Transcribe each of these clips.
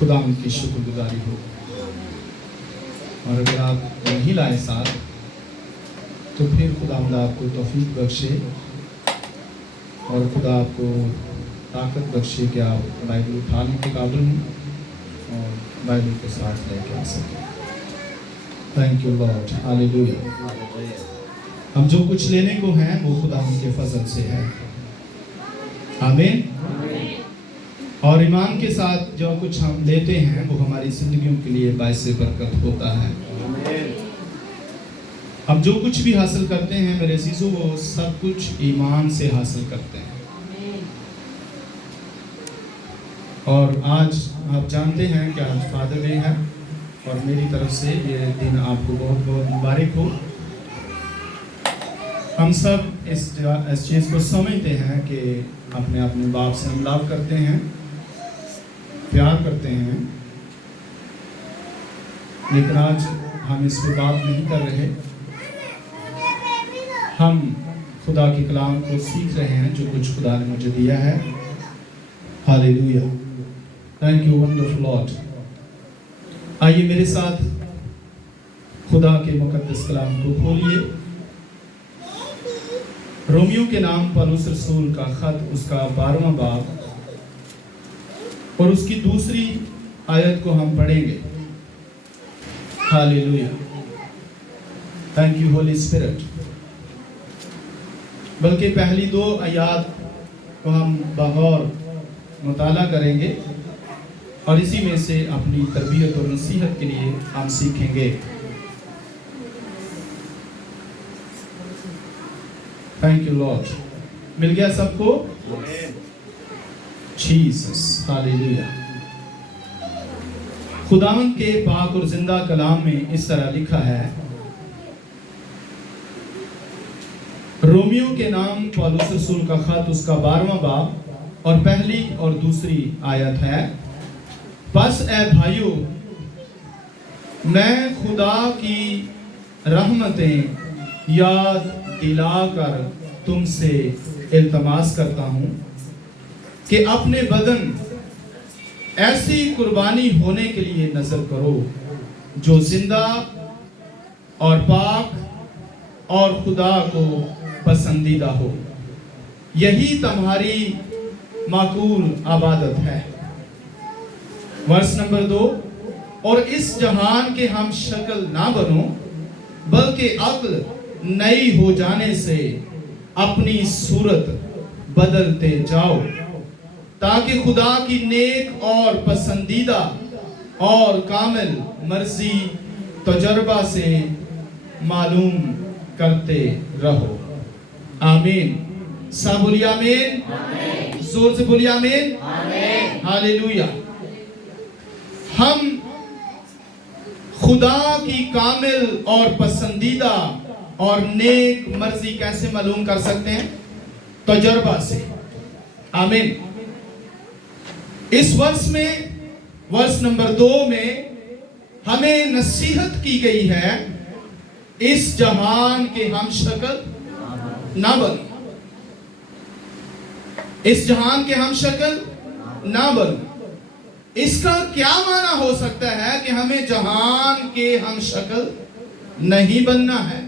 खुदा उनकी शुक्रगुजारी हो। और अगर आप नहीं लाए साथ तो फिर खुदा आपको तौफीक बख्शे और खुदा आपको ताकत बख्शे कि आप बाइबल उठाने के काबिल हों और बाइबल को साथ लेके आ सकें। Thank you Lord, hallelujah. हम जो कुछ लेने को हैं वो खुदा उनके फजल से है, आमीन। और ईमान के साथ जो कुछ हम लेते हैं वो हमारी जिंदगियों के लिए बाइस बरकत होता है। हम जो कुछ भी हासिल करते हैं मेरे अजीजों, वो सब कुछ ईमान से हासिल करते हैं। और आज आप जानते हैं कि आज फादर डे है और मेरी तरफ से ये दिन आपको बहुत बहुत मुबारक हो। हम सब इस चीज़ को समझते हैं कि अपने अपने बाप से हम लव करते हैं, प्यार करते हैं, लेकिन आज हम इस पर बात नहीं कर रहे। हम खुदा के कलाम को सीख रहे हैं जो कुछ खुदा ने मुझे दिया है। Hallelujah, thank you wonderful Lord. आइए मेरे साथ खुदा के मुकद्दस कलाम को खोलिए। रोमियो के नाम पौलुस रसूल का खत, उसका 12वां बाब और उसकी दूसरी आयत को हम पढ़ेंगे। Hallelujah, thank you Holi spirit. बल्कि पहली 2 आयत को हम बगौर मुताला करेंगे और इसी में से अपनी तरबियत और नसीहत के लिए हम सीखेंगे। Thank you Lord. मिल गया सबको? Jesus, hallelujah. खुदावंद के पाक और जिंदा कलाम में इस तरह लिखा है। रोमियो के नाम पौलुस रसूल का खत, उसका 12वां बाब और पहली और दूसरी आयत है। बस ए भाइयों, मैं खुदा की रहमतें याद दिलाकर तुमसे इल्तमास करता हूं कि अपने बदन ऐसी कुर्बानी होने के लिए नजर करो जो जिंदा और पाक और खुदा को पसंदीदा हो। यही तुम्हारी माकूल इबादत है। वर्स नंबर 2, और इस जहान के हम शक्ल ना बनो बल्कि अक्ल नई हो जाने से अपनी सूरत बदलते जाओ ताकि खुदा की नेक और पसंदीदा और कामिल मर्जी तजर्बा से मालूम करते रहो। आमीन। सब बोलिए आमीन। जोर से बोलिए आमीन। हालेलुया। हम खुदा की कामिल और पसंदीदा और नेक मर्जी कैसे मालूम कर सकते हैं? तजर्बा से। आमीन। इस वर्ष में, वर्ष नंबर 2 में हमें नसीहत की गई है, इस जहान के हम शक्ल ना बनो। इस जहान के हम शक्ल ना बनो। इसका क्या माना हो सकता है कि हमें जहान के हम शक्ल नहीं बनना है?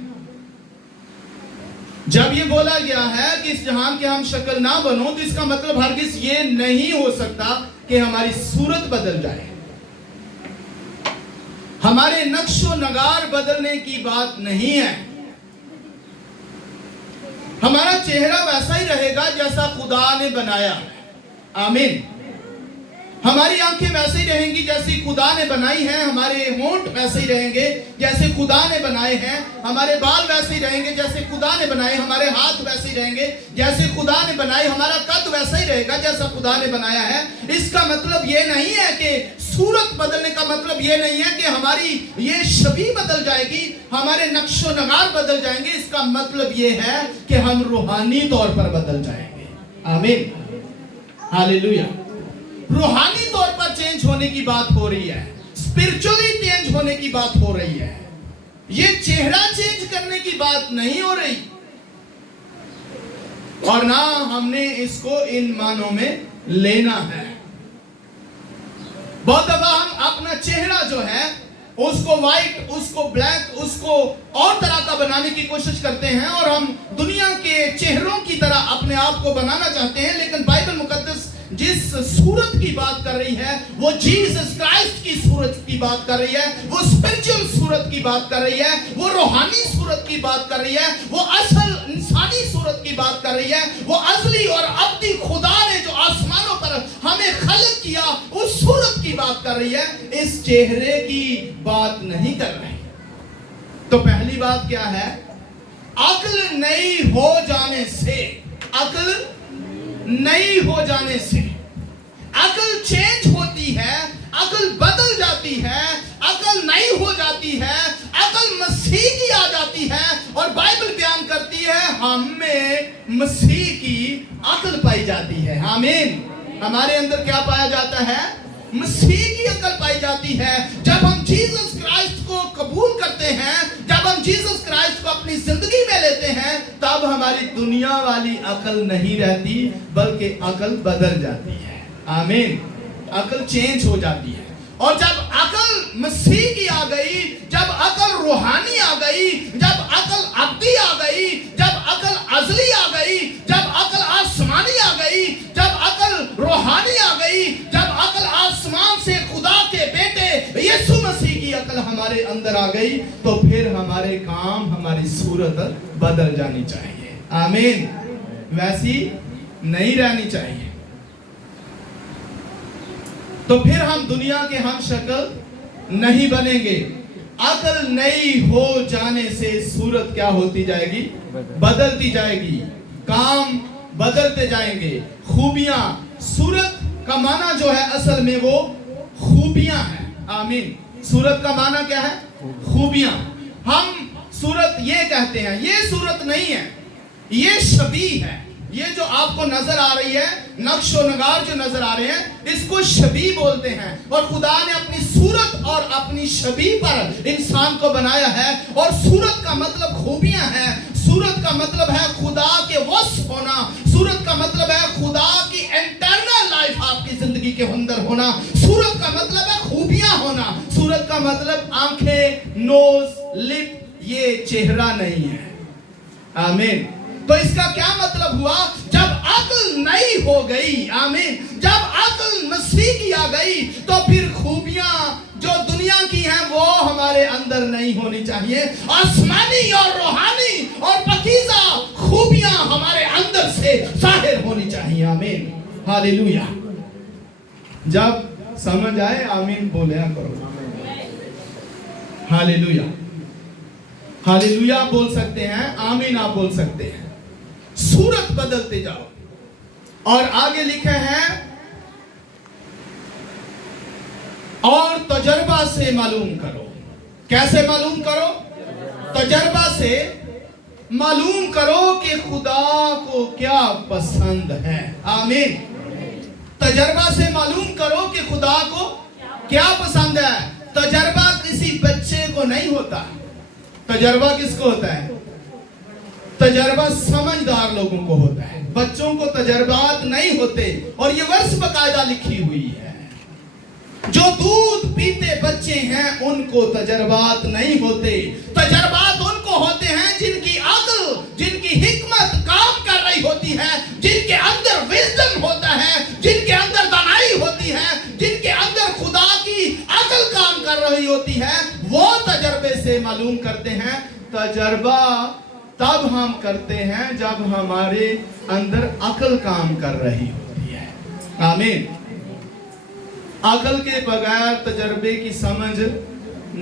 जब ये बोला गया है कि इस जहान के हम शक्ल ना बनो, तो इसका मतलब हरगिज ये नहीं हो सकता कि हमारी सूरत बदल जाए। हमारे नक्शो नगार बदलने की बात नहीं है। हमारा चेहरा वैसा ही रहेगा जैसा खुदा ने बनाया। आमीन। हमारी आंखें वैसे ही रहेंगी जैसी खुदा ने बनाई हैं। हमारे होंठ वैसे ही रहेंगे जैसे खुदा ने बनाए हैं। हमारे बाल वैसे ही रहेंगे जैसे खुदा ने बनाए। हमारे हाथ वैसे ही रहेंगे जैसे खुदा ने बनाए। हमारा कद वैसा ही रहेगा जैसा खुदा ने बनाया है। इसका मतलब ये नहीं है कि सूरत बदलने का मतलब ये नहीं है कि हमारी ये छवि बदल जाएगी, हमारे नक्शो नगार बदल जाएंगे। इसका मतलब ये है कि हम रूहानी तौर पर बदल जाएंगे। आमीन। हालेलुया। रूहानी तौर पर चेंज होने की बात हो रही है, स्पिरिचुअली चेंज होने की बात हो रही है। ये चेहरा चेंज करने की बात नहीं हो रही, और ना हमने इसको इन मानों में लेना है। बहुत दफा हम अपना चेहरा जो है उसको व्हाइट, उसको ब्लैक, उसको और तरह का बनाने की कोशिश करते हैं और हम दुनिया के चेहरों की तरह अपने आप को बनाना चाहते हैं। लेकिन बाइबल मुकद्दस जिस सूरत की बात कर रही है वो जीसस क्राइस्ट की सूरत की बात कर रही है, वो स्पिरिचुअल सूरत की बात कर रही है, वो रूहानी सूरत की बात कर रही है, वो असल इंसानी सूरत की बात कर रही है, वो असली और अब्दी खुदा ने जो आसमानों पर हमें खलक किया उस सूरत की बात कर रही है, इस चेहरे की बात नहीं कर रही। तो पहली बात क्या है? अक्ल नई हो जाने से, अक्ल नई हो जाने से, अक्ल चेंज होती है, अक्ल बदल जाती है, अक्ल नई हो जाती है, अक्ल मसीह की आ जाती है। और बाइबल बयान करती है हम में मसीह की अक्ल पाई जाती है। आमीन। हमारे अंदर क्या पाया जाता है? मसीह की अक्ल पाई जाती है। जब हम जीसस क्राइस्ट को कबूल करते हैं, जब हम जीसस क्राइस्ट को अपनी जिंदगी में लेते हैं, तब हमारी दुनिया वाली अक्ल नहीं रहती बल्कि अक्ल बदल जाती है। आमीन। अक्ल चेंज हो जाती है। और जब अक्ल मसीह की आ गई, जब अक्ल रूहानी आ गई, जब अक्ल अब्दी आ गई, जब अक्ल अज़ली आ गई, जब अक्ल आसमानी आ गई, जब अक्ल रूहानी आ गई, जब अक्ल आसमान से खुदा के बेटे यीशु मसीह की अक्ल हमारे अंदर आ गई, तो फिर हमारे काम, हमारी सूरत बदल जानी चाहिए। आमीन। वैसी नहीं रहनी चाहिए। तो फिर हम दुनिया के हम शक्ल नहीं बनेंगे। अक्ल नई हो जाने से सूरत क्या होती जाएगी? बदलती जाएगी। काम बदलते जाएंगे। खूबियां, सूरत का माना जो है असल में वो खूबियां है। आमीन। सूरत का माना क्या है? खूबियां। हम सूरत ये कहते हैं, ये सूरत नहीं है, ये शबीह है। ये जो आपको नजर आ रही है, नक्शो नगार जो नजर आ रहे हैं, इसको शबीह बोलते हैं। और खुदा ने अपनी सूरत और अपनी शबीह पर इंसान को बनाया है। और सूरत का मतलब खूबियां हैं। सूरत का मतलब है खुदा के वस्फ होना। सूरत का मतलब है खुदा की इंटरनल लाइफ आपकी जिंदगी के अंदर होना। सूरत का मतलब है खूबियां होना। सूरत का मतलब आंखें, नोज, लिप, ये चेहरा नहीं है। आमीन। तो इसका क्या मतलब हुआ? जब अक्ल नई हो गई, आमीन, जब अक्ल मसीह की आ गई, तो फिर खूबियां जो दुनिया की हैं वो हमारे अंदर नहीं होनी चाहिए। आसमानी और रूहानी और पकीज़ा खूबियां हमारे अंदर से जाहिर होनी चाहिए। आमीन। हालेलुया। जब समझ आए आमीन बोले करो। हालेलुया। हालेलुया बोल सकते हैं, आमीन आप बोल सकते हैं। सूरत बदलते जाओ। और आगे लिखे हैं और तजर्बा से मालूम करो। कैसे मालूम करो? तजर्बा से मालूम करो कि खुदा को क्या पसंद है। आमीन। तजर्बा से मालूम करो कि खुदा को क्या पसंद है। तजर्बा किसी बच्चे को नहीं होता। तजर्बा किसको होता है? तजर्बा समझदार लोगों को होता है। बच्चों को तजर्बात नहीं होते। और ये वर्ष बकायदा लिखी हुई है, जो दूध पीते बच्चे हैं उनको तजर्बात नहीं होते। तजर्बात उनको होते हैं जिनकी अक्ल, जिनकी हिकमत काम कर रही होती है, जिनके अंदर विजडम होता है, जिनके अंदर दानाई होती है, जिनके अंदर खुदा की अक्ल काम कर रही होती है, वो तजर्बे से मालूम करते हैं। तजर्बा तब हम करते हैं जब हमारे अंदर अक्ल काम कर रही होती है। आमीन। अक्ल के बगैर तजर्बे की समझ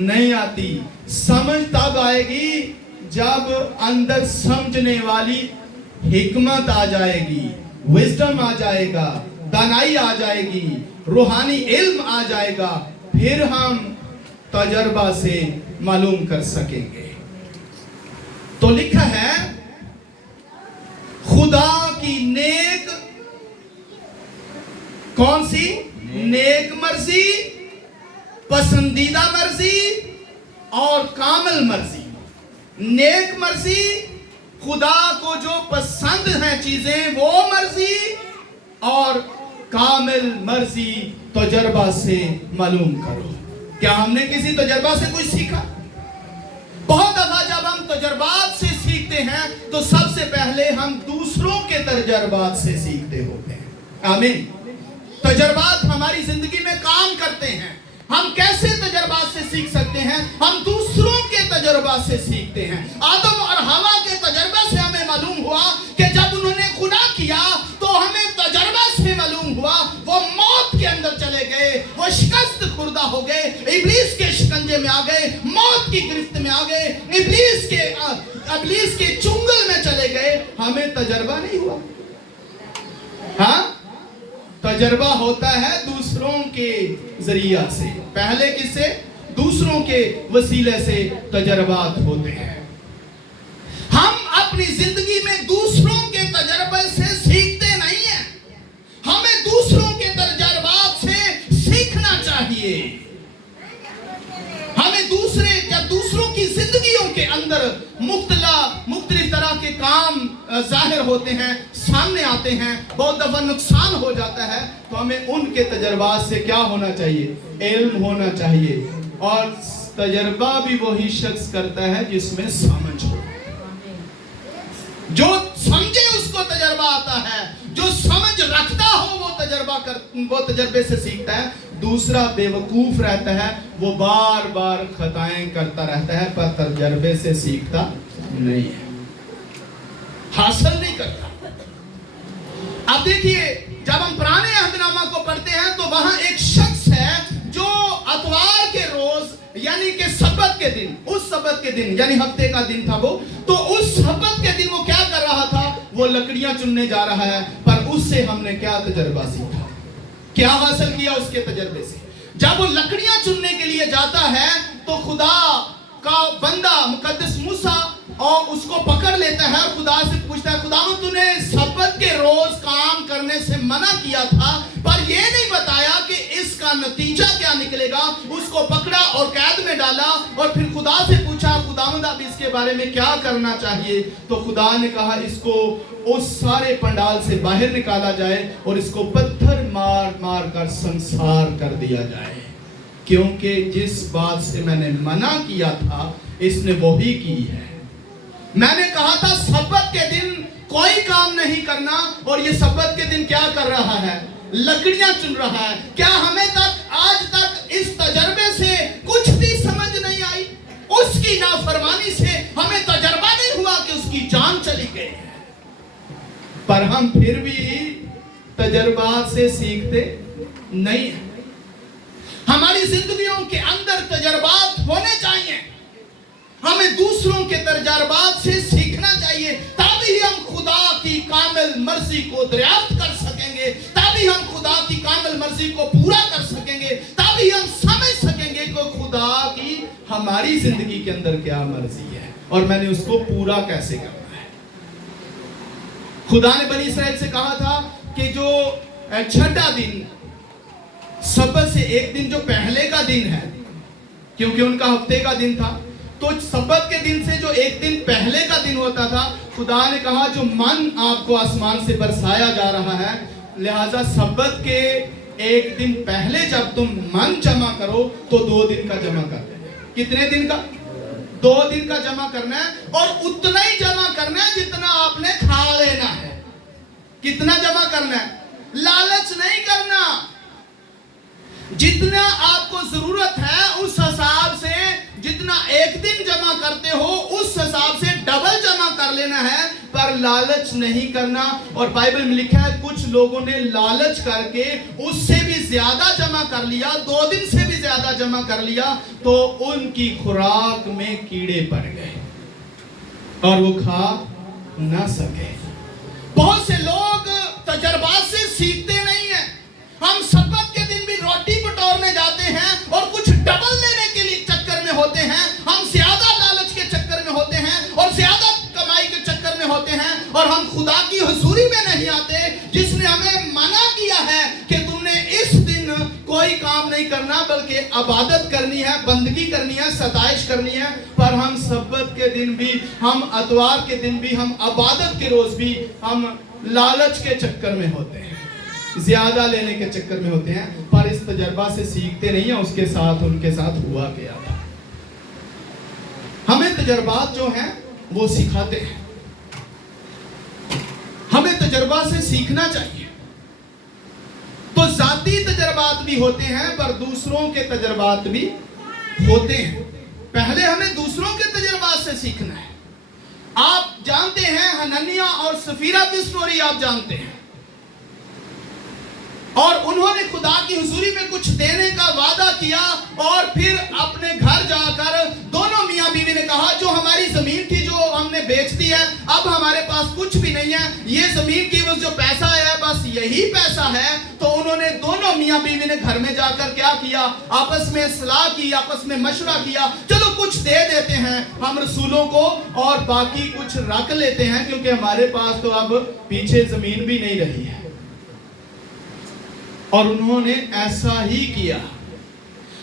नहीं आती। समझ तब आएगी जब अंदर समझने वाली हिकमत आ जाएगी, विजडम आ जाएगा, दानाई आ जाएगी, रूहानी इल्म आ जाएगा, फिर हम तजर्बा से मालूम कर सकेंगे। तो लिखा है खुदा की नेक, कौन सी? नेक मर्जी, पसंदीदा मर्जी और कामिल मर्जी। नेक मर्जी, खुदा को जो पसंद है चीजें वो मर्जी, और कामिल मर्जी तजर्बा से मालूम करो। क्या हमने किसी तजर्बा से कुछ सीखा? बहुत दफा जब हम तजर्बात से सीखते हैं तो सबसे पहले हम दूसरों के तजर्बात से सीखते होते हैं। आमीन। तजर्बात हमारी जिंदगी में काम करते हैं। हम कैसे तजर्बात से सीख सकते हैं? हम दूसरों के तजर्बात से सीखते हैं। आदम और हवा के तजर्बे से हमें मालूम हुआ कि जब उन्होंने गुनाह किया तो हमें तजर्बा से मालूम हुआ वो मौत के अंदर चले गए, वो शिकस्त खुर्दा हो गए, इब्लीस के शिकंजे में आ गए, मौत की गिरफ्त में आ गए, इब्लीस के चुंगल में चले गए। हमें तजर्बा नहीं हुआ। हाँ, तजर्बा होता है दूसरों के जरिया से। पहले किससे? दूसरों के वसीले से तजर्बात होते हैं। हम अपनी जिंदगी में दूसरों के तजर्बे से सीखते नहीं हैं। हमें दूसरों के तजर्बात से सीखना चाहिए। हमें जब दूसरों की जिंदगियों के अंदर मुख्तलिफ तरह के काम जाहिर होते हैं, सामने आते हैं, बहुत दफा नुकसान हो जाता है, तो हमें उनके तजर्बात से क्या होना चाहिए? इल्म होना चाहिए। और तजर्बा भी वही शख्स करता है जिसमें समझ हो। जो समझे उसको तजर्बा आता है, जो समझ रखता हो वो तजर्बे से सीखता है। दूसरा बेवकूफ रहता है, वो बार बार खताएं करता रहता है पर तजर्बे से सीखता नहीं है, हासिल नहीं करता। अब देखिए, जब हम पुराने अहदनामा को पढ़ते हैं तो वहां एक शख्स है जो अतवार के रोज यानी कि सब्बत के दिन, उस सब्बत के दिन यानी हफ्ते का दिन था वो, तो उस सब्बत के दिन वो क्या कर रहा था? वो लकड़ियां चुनने जा रहा है। पर उससे हमने क्या तजर्बा सीखा, क्या हासिल किया उसके तजर्बे से? जब वो लकड़ियां चुनने के लिए जाता है तो खुदा का बंदा मुकद्दस मूसा और उसको पकड़ लेता है और खुदा से पूछता है, खुदा तूने सब्बत के रोज काम करने से मना किया था पर ये नहीं बताया कि इसका नतीजा क्या निकलेगा। उसको पकड़ा और कैद में डाला और फिर खुदा से पूछा, खुदावंद अब इसके बारे में क्या करना चाहिए? तो खुदा ने कहा इसको उस सारे पंडाल से बाहर निकाला जाए और इसको पत्थर मार मार कर संसार कर दिया जाए, क्योंकि जिस बात से मैंने मना किया था इसने वही की है। मैंने कहा था सब्बत के दिन कोई काम नहीं करना और ये सब्बत के दिन क्या कर रहा है? लकड़ियां चुन रहा है। क्या हमें आज तक इस तजर्बे से कुछ भी समझ नहीं आई? उसकी नाफरमानी से हमें तजर्बा नहीं हुआ कि उसकी जान चली गई है, पर हम फिर भी तजर्बात से सीखते नहीं हैं। हमारी जिंदगियों के अंदर तजर्बात होने चाहिए। हमें दूसरों के तजर्बात से सीखना चाहिए, तभी हम खुदा की कामिल मर्जी को दरियाफ्त कर सकेंगे, तभी हम खुदा की कामिल मर्जी को पूरा कर सकेंगे, तभी हम समझ सकेंगे कि खुदा की हमारी जिंदगी के अंदर क्या मर्जी है और मैंने उसको पूरा कैसे करना है। खुदा ने बनी इस्राएल से कहा था कि जो छठा दिन सब्बत से एक दिन जो पहले का दिन है, क्योंकि उनका हफ्ते का दिन था, तो सब्बत के दिन से जो एक दिन पहले का दिन होता था, खुदा ने कहा जो मन आपको आसमान से बरसाया जा रहा है, लिहाजा सब्बत के एक दिन पहले जब तुम मन जमा करो तो 2 दिन का जमा कर देना। कितने दिन का? 2 दिन का जमा करना है और उतना ही जमा करना है जितना आपने खा लेना है। कितना जमा करना है? लालच नहीं करना। जितना आपको जरूरत है उस हिसाब से, जितना एक दिन जमा करते हो उस हिसाब से डबल जमा कर लेना है, पर लालच नहीं करना। और बाइबल में लिखा है कुछ लोगों ने लालच करके उससे भी ज्यादा जमा कर लिया, 2 दिन से भी ज्यादा जमा कर लिया, तो उनकी खुराक में कीड़े पड़ गए और वो खा ना सके। बहुत से लोग तजर्बात से सीखते नहीं है। हम सब्बत के दिन भी रोटी बटोरने जाते हैं और कुछ डबल लेने के लिए चक्कर में होते हैं, हम ज्यादा लालच के चक्कर में होते हैं और ज्यादा कमाई के चक्कर में होते हैं, और हम खुदा की हुजूरी में नहीं आते जिसने हमें मना किया है कि तुमने इस दिन कोई काम नहीं करना बल्कि इबादत करनी है, बंदगी करनी है, सताइश करनी है। पर हम सब्बत के दिन भी, हम अतवार के दिन भी, हम इबादत के रोज भी हम लालच के चक्कर में होते हैं। زیادہ لینے کے چکر میں ہوتے ہیں، پر اس تجربہ سے سیکھتے نہیں ہیں اس کے ساتھ ان کے ساتھ ہوا کیا تھا۔ ہمیں تجربات جو ہیں وہ سکھاتے ہیں، ہمیں تجربہ سے سیکھنا چاہیے۔ تو ذاتی تجربات بھی ہوتے ہیں پر دوسروں کے تجربات بھی ہوتے ہیں۔ پہلے ہمیں دوسروں کے تجربات سے سیکھنا ہے۔ آپ جانتے ہیں حنانیہ اور سفیرہ کی سٹوری آپ جانتے ہیں، اور انہوں نے خدا کی حضوری میں کچھ دینے کا وعدہ کیا، اور پھر اپنے گھر جا کر دونوں میاں بیوی نے کہا جو ہماری زمین تھی جو ہم نے بیچ دی ہے، اب ہمارے پاس کچھ بھی نہیں ہے، یہ زمین کی وہ جو پیسہ ہے بس یہی پیسہ ہے۔ تو انہوں نے دونوں میاں بیوی نے گھر میں جا کر کیا کیا، آپس میں صلاح کی، آپس میں مشورہ کیا، چلو کچھ دے دیتے ہیں ہم رسولوں کو اور باقی کچھ رکھ لیتے ہیں، کیونکہ ہمارے پاس تو اب پیچھے زمین بھی نہیں رہی ہے۔ اور انہوں نے ایسا ہی کیا۔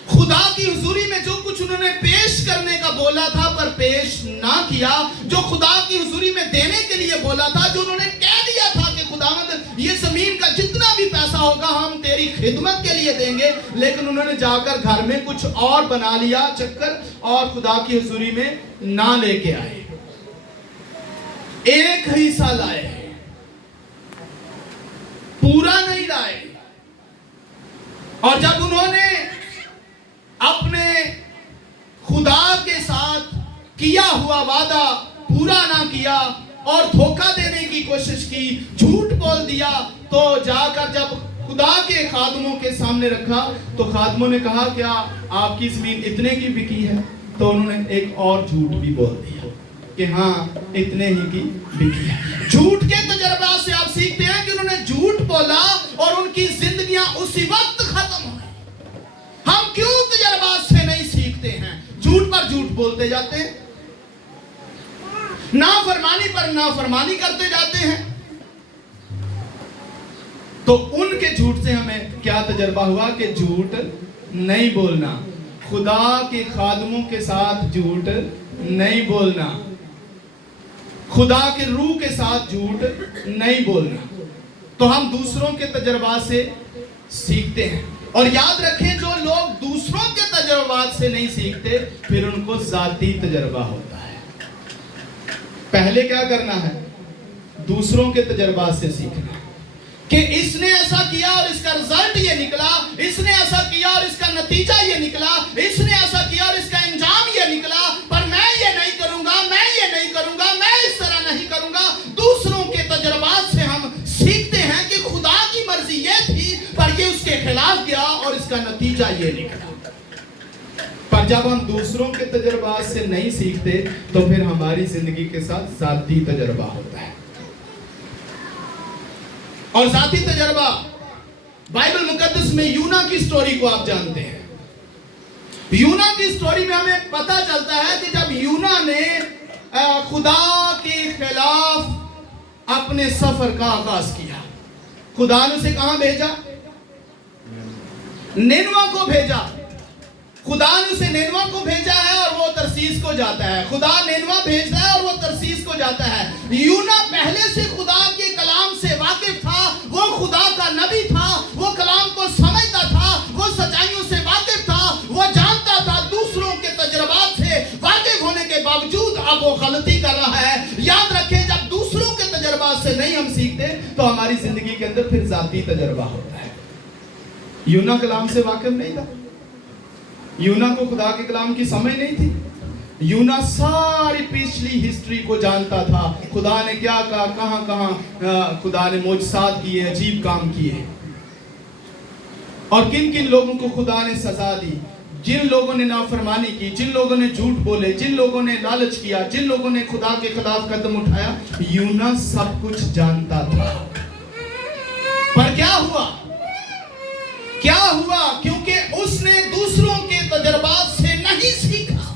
خدا کی حضوری میں جو کچھ انہوں نے پیش کرنے کا بولا تھا پر پیش نہ کیا، جو خدا کی حضوری میں دینے کے لیے بولا تھا، جو انہوں نے کہہ دیا تھا کہ خداوند یہ زمین کا جتنا بھی پیسہ ہوگا ہم تیری خدمت کے لیے دیں گے، لیکن انہوں نے جا کر گھر میں کچھ اور بنا لیا چکر، اور خدا کی حضوری میں نہ لے کے آئے، ایک حصہ لائے، پورا نہیں لائے۔ اور جب انہوں نے اپنے خدا کے ساتھ کیا ہوا وعدہ پورا نہ کیا اور دھوکہ دینے کی کوشش کی، جھوٹ بول دیا، تو جا کر جب خدا کے خادموں کے سامنے رکھا تو خادموں نے کہا کیا آپ کی زمین اتنے کی بکی ہے؟ تو انہوں نے ایک اور جھوٹ بھی بول دیا کہ ہاں اتنے ہی کی بکی ہے۔ جھوٹ کے تجربات سے آپ سیکھتے ہیں کہ انہوں نے جھوٹ بولا اور ان کی زندگیاں اسی وقت ختم ہوئی۔ ہم کیوں تجربات سے نہیں سیکھتے ہیں؟ جھوٹ پر جھوٹ بولتے جاتے ہیں، نافرمانی پر نافرمانی کرتے جاتے ہیں۔ تو ان کے جھوٹ سے ہمیں کیا تجربہ ہوا کہ جھوٹ نہیں بولنا، خدا کے خادموں کے ساتھ جھوٹ نہیں بولنا، خدا کے روح کے ساتھ جھوٹ نہیں بولنا۔ تو ہم دوسروں کے تجربات سے سیکھتے ہیں، اور یاد رکھیں جو لوگ دوسروں کے تجربات سے نہیں سیکھتے پھر ان کو ذاتی تجربہ ہوتا ہے۔ پہلے کیا کرنا ہے؟ دوسروں کے تجربات سے سیکھنا کہ اس نے ایسا کیا اور اس کا رزلٹ یہ نکلا، اس نے ایسا کیا اور اس کا نتیجہ یہ نکلا، اس نے ایسا کیا اور اس کا انجام یہ نکلا، پر میں یہ نہیں کروں گا، میں یہ نہیں کروں گا، میں اس طرح نہیں کروں گا۔ دوسروں کے تجربات سے ہم سیکھتے ہیں کہ خدا کی مرضی یہ تھی پر یہ اس کے خلاف گیا اور اس کا نتیجہ یہ نکلا۔ پر جب ہم دوسروں کے تجربات سے نہیں سیکھتے تو پھر ہماری زندگی کے ساتھ ذاتی تجربہ ہوتا ہے۔ اور ذاتی تجربہ بائبل مقدس میں یونا کی سٹوری کو آپ جانتے ہیں۔ یونا کی سٹوری میں ہمیں پتہ چلتا ہے کہ جب یونا نے خدا کے خلاف اپنے سفر کا آغاز کیا، خدا نے اسے کہاں بھیجا؟ نینوا کو بھیجا۔ خدا نے اسے نینوا کو بھیجا ہے اور وہ ترسیس کو جاتا ہے۔ خدا نینوا بھیجتا ہے اور وہ ترسیس کو جاتا ہے۔ یونا پہلے سے خدا کے کلام سے واقف تھا، وہ خدا کا نبی تھا، وہ کلام کو سمجھتا تھا، وہ سچائیوں سے واقف تھا، وہ جانتا تھا۔ دوسروں کے تجربات سے واقف ہونے کے باوجود اب وہ غلطی کر رہا ہے۔ یاد رکھیں جب دوسروں کے تجربات سے نہیں ہم سیکھتے تو ہماری زندگی کے اندر پھر ذاتی تجربہ ہوتا ہے۔ یونا کلام سے واقف نہیں تھا، یونا کو خدا کے کلام کی سمجھ نہیں تھی۔ یونا ساری پچھلی ہسٹری کو جانتا تھا، خدا نے کیا کہا، کہاں کہاں خدا نے معجزات کیے، عجیب کام کیے، اور کن کن لوگوں کو خدا نے سزا دی، جن لوگوں نے نافرمانی کی، جن لوگوں نے جھوٹ بولے، جن لوگوں نے لالچ کیا، جن لوگوں نے خدا کے خلاف قدم اٹھایا۔ یونا سب کچھ جانتا تھا، پر کیا ہوا؟ کیا ہوا؟ کیونکہ اس نے دوسروں کے تجربات سے نہیں سیکھا،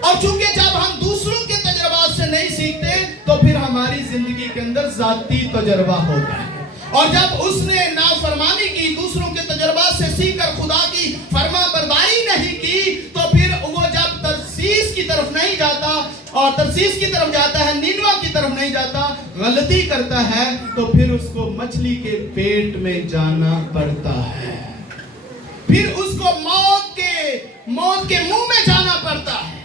اور چونکہ جب ہم دوسروں کے تجربات سے نہیں سیکھتے تو پھر ہماری زندگی کے اندر ذاتی تجربہ ہوتا ہے۔ اور جب اس نے نافرمانی کی، دوسروں کے تجربات سے سیکھ کر خدا کی فرما برداری نہیں کی، تو پھر وہ جب ترسیس کی طرف نہیں جاتا، اور ترسیس کی طرف جاتا ہے، نینوا کی طرف نہیں جاتا، गलती करता है तो फिर उसको मछली के पेट में जाना पड़ता है, फिर उसको मौत के मुंह में जाना पड़ता है,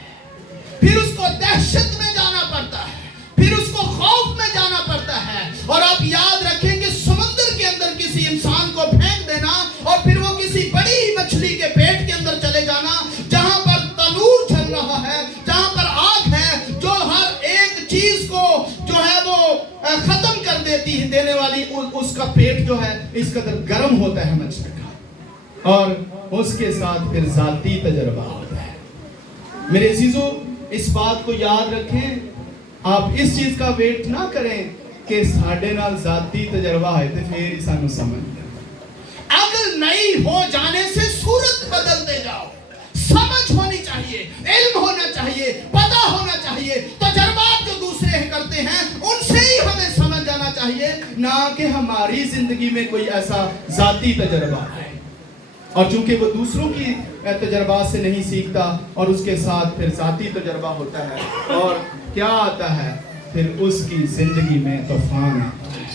फिर उसको दहशत में जाना पड़ता है, फिर उसको खौफ में जाना पड़ता है। और आप याद रखेंगे, समुद्र के अंदर किसी इंसान को फेंक देना और फिर वो किसी बड़ी मछली के पेट के अंदर चले जाना, जहां पर तनूर चल रहा है, जहां पर आग है, जो हर एक चीज को जो है वो खत्म कर देने वाली, उसका पेट जो है इस कदर गर्म होता है मछली का, और उसके साथ फिर जाती तजर्बा होता है। मेरे अजीजों, इस बात को याद रखें, आप इस चीज का वेट ना करें कि साढ़े नाल जाती तजर्बा है तो फिर सानू समझ अकल नई हो जाने से सूरत बदलते जाओ। समझ होनी चाहिए, इल्म होना चाहिए, पता होना चाहिए। तजर्बात जो दूसरे करते हैं उनसे ही हमें समझ जाना चाहिए, ना कि हमारी जिंदगी में कोई ऐसा जाती तजर्बा है। और चूंकि वो दूसरों की तजर्बा से नहीं सीखता और उसके साथ फिर जाती तजर्बा होता है, और क्या आता है, फिर उसकी जिंदगी में तूफान आता है।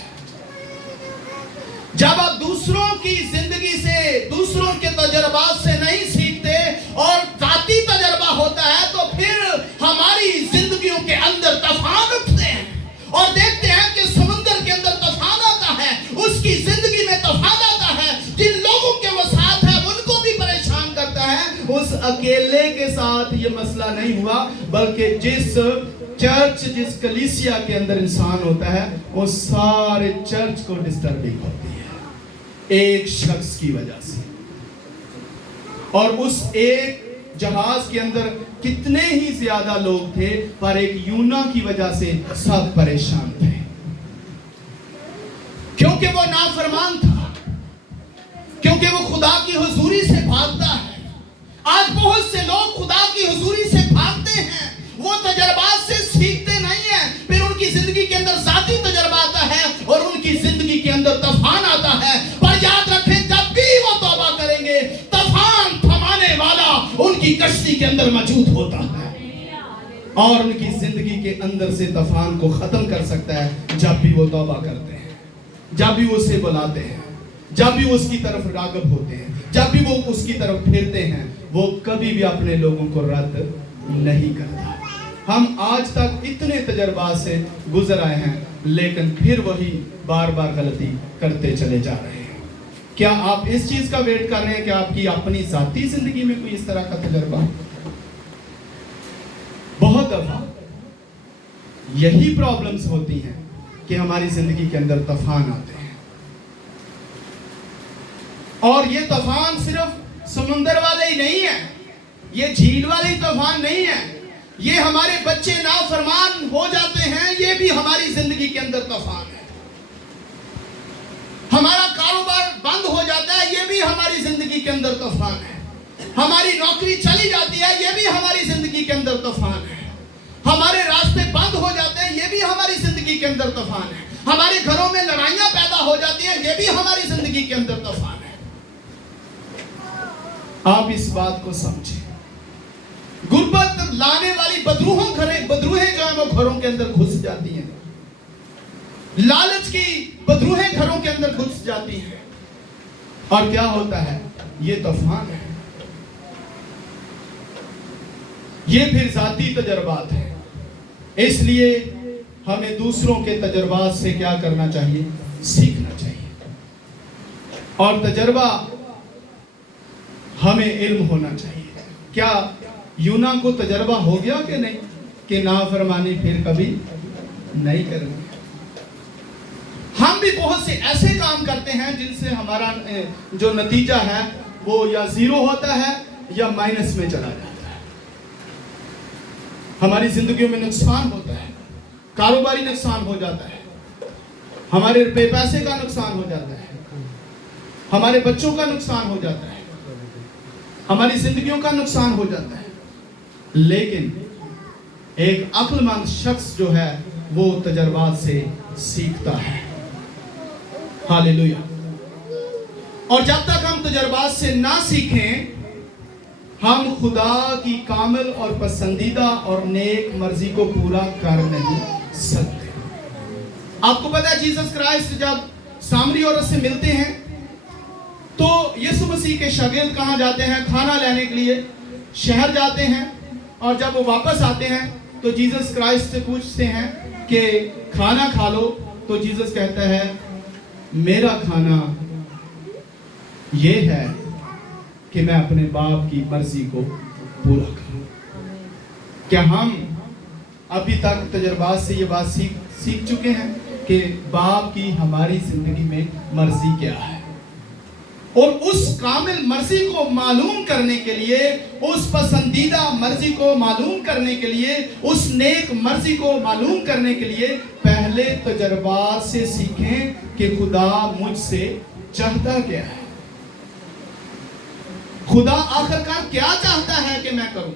जब आप दूसरों की जिंदगी से, दूसरों के तजर्बात से नहीं सीखते और जाती तजर्बा होता है, तो फिर हमारी जिंदगियों के अंदर तूफान उठते हैं और देखते हैं कि समुद्र के अंदर तूफान आता है, उसकी जिंदगी में तूफान आता है। जिन लोगों के वो साथ है उनको भी परेशान करता है। उस अकेले के साथ ये मसला नहीं हुआ, बल्कि जिस चर्च, जिस कलीसिया के अंदर इंसान होता है, वो सारे चर्च को डिस्टर्बिंग होती है एक शख्स की वजह से। और उस एक जहाज के अंदर कितने ही ज्यादा लोग थे, पर एक यूना की वजह से सब परेशान थे, क्योंकि वो नाफरमान था, क्योंकि वो खुदा की हुजूरी से भागता है। आज बहुत से लोग खुदा की हुजूरी से भागते हैं, वो तजर्बात से सीखते नहीं है, फिर उनकी जिंदगी के अंदर जाती तजर्बा आता है और उनकी जिंदगी के अंदर तूफान आता है। पर याद रखें, जब भी वो तौबा करेंगे, तूफान थमाने वाला उनकी कश्ती के अंदर मौजूद होता है और उनकी जिंदगी के अंदर से तूफान को खत्म कर सकता है जब भी वो तौबा करते हैं, जब भी वो उसे बुलाते हैं, जब भी वो उसकी तरफ रागब होते हैं, जब भी वो उसकी तरफ फिरते हैं। वो कभी भी अपने लोगों को रद्द नहीं करता। हम आज तक इतने तजर्बात से गुजर आए हैं, लेकिन फिर वही बार बार गलती करते चले जा रहे हैं। क्या आप इस चीज का वेट कर रहे हैं कि आपकी अपनी जाती जिंदगी में कोई इस तरह का तजर्बा? बहुत दफा यही प्रॉब्लम्स होती हैं कि हमारी जिंदगी के अंदर तूफान आते हैं, और ये तूफान सिर्फ समुंदर वाले ही नहीं है, ये झील वाले ही तूफान नहीं है, ये हमारे बच्चे नाफरमान हो जाते हैं, ये भी हमारी जिंदगी के अंदर तूफान है। हमारा कारोबार बंद हो जाता है, ये भी हमारी जिंदगी के अंदर तूफान है। हमारी नौकरी चली जाती है, ये भी हमारी जिंदगी के अंदर तूफान है। हमारे रास्ते बंद हो जाते हैं, ये भी हमारी जिंदगी के अंदर तूफान है। हमारे घरों में लड़ाइयां पैदा हो जाती हैं, ये भी हमारी जिंदगी के अंदर तूफान है। आप इस बात को समझें। गुर्बत लाने वाली बदरूहें जो है वो घरों के अंदर घुस जाती हैं, लालच की बदरूहें घरों के अंदर घुस जाती हैं, और क्या होता है, ये तूफान है, ये फिर जाती तजर्बात है। इसलिए हमें दूसरों के तजर्बात से क्या करना चाहिए, सीखना चाहिए। और तजर्बा हमें इल्म होना चाहिए। क्या यूना को तजर्बा हो गया कि नहीं कि नाफरमानी फिर कभी नहीं करेंगे? हम भी बहुत से ऐसे काम करते हैं जिनसे हमारा जो नतीजा है वो या जीरो होता है या माइनस में चला जाता है। हमारी जिंदगियों में नुकसान होता है, कारोबारी नुकसान हो जाता है, हमारे रुपए पैसे का नुकसान हो जाता है, हमारे बच्चों का नुकसान हो जाता है, हमारी जिंदगियों का नुकसान हो जाता है। लेकिन एक अक्लमंद शख्स जो है वो तजर्बात से सीखता है। हालेलुया। और जब तक हम तजर्बात से ना सीखें, हम खुदा की कामिल और पसंदीदा और नेक मर्जी को पूरा कर नहीं सकते। आपको पता है जीसस क्राइस्ट जब सामरी औरत से मिलते हैं तो यीशु मसीह के शागिर्द कहाँ जाते हैं? खाना लेने के लिए शहर जाते हैं, और जब वो वापस आते हैं तो जीसस क्राइस्ट से पूछते हैं कि खाना खा लो। तो जीसस कहता है मेरा खाना ये है कि मैं अपने बाप की मर्जी को पूरा करूं। क्या हम अभी तक तजर्बात से ये बात सीख चुके हैं कि बाप की हमारी जिंदगी में मर्जी क्या है? और उस कामिल मर्जी को मालूम करने के लिए, उस पसंदीदा मर्जी को मालूम करने के लिए, उस नेक मर्जी को मालूम करने के लिए पहले तजर्बात से सीखें कि खुदा मुझसे चाहता क्या है, खुदा आखिरकार क्या चाहता है कि मैं करूं।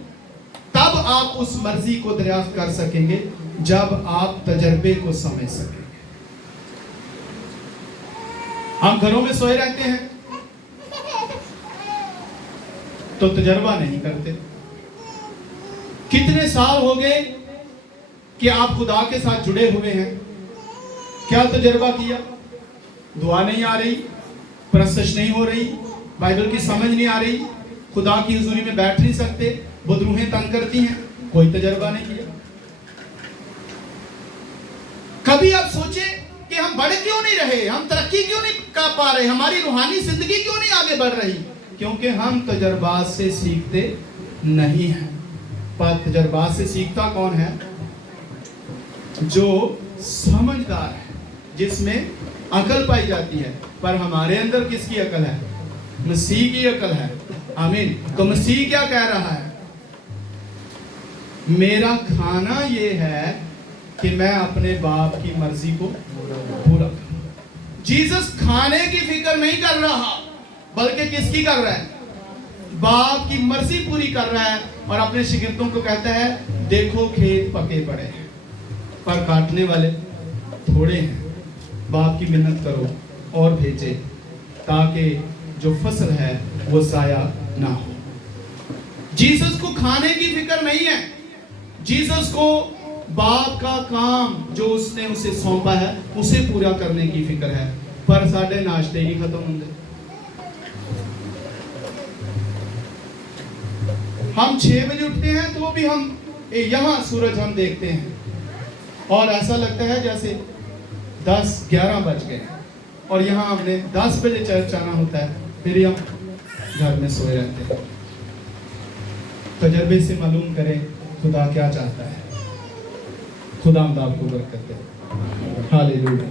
तब आप उस मर्जी को दरियाफ्त कर सकेंगे जब आप तजर्बे को समझ सकेंगे। हम घरों में सोए रहते हैं तो तजर्बा नहीं करते। कितने साल हो गए कि आप खुदा के साथ जुड़े हुए हैं, क्या तजर्बा किया? दुआ नहीं आ रही, परस्तश नहीं हो रही, बाइबल की समझ नहीं आ रही, खुदा की हुजूरी में बैठ नहीं सकते, बदरूहें तंग करती हैं, कोई तजर्बा नहीं किया। कभी आप सोचें कि हम बढ़ क्यों नहीं रहे, हम तरक्की क्यों नहीं कर पा रहे, हमारी रूहानी जिंदगी क्यों नहीं आगे बढ़ रही? क्योंकि हम तजर्बात से सीखते नहीं हैं। पर तजर्बात से सीखता कौन है? जो समझदार है, जिसमें अकल पाई जाती है। पर हमारे अंदर किसकी अकल है? मसीह की अकल है। आमीन। तो मसीह क्या कह रहा है? मेरा खाना ये है कि मैं अपने बाप की मर्जी को पूरा करूं। जीसस खाने की फिक्र नहीं कर रहा, बल्कि किसकी कर रहा है? बाप की मर्जी पूरी कर रहा है। और अपने शिगिर्दों को कहता है देखो खेत पके पड़े हैं पर काटने वाले थोड़े हैं, बाप की मिन्नत करो और भेजे ताकि जो फसल है वो जाया ना हो। जीसस को खाने की फिक्र नहीं है, जीसस को बाप का काम जो उसने उसे सौंपा है उसे पूरा करने की फिक्र है। पर साढ़े नाश्ते ही खत्म होंगे। हम 6 बजे उठते हैं तो भी हम यहाँ सूरज हम देखते हैं और ऐसा लगता है जैसे 10-11 बज गए, और यहाँ हमने 10 बजे चर्च आना होता है, फिर हम घर में सोए रहते हैं। तजर्बे से मालूम करें खुदा क्या चाहता है। खुदा आपको बरकत दे। हालेलुया।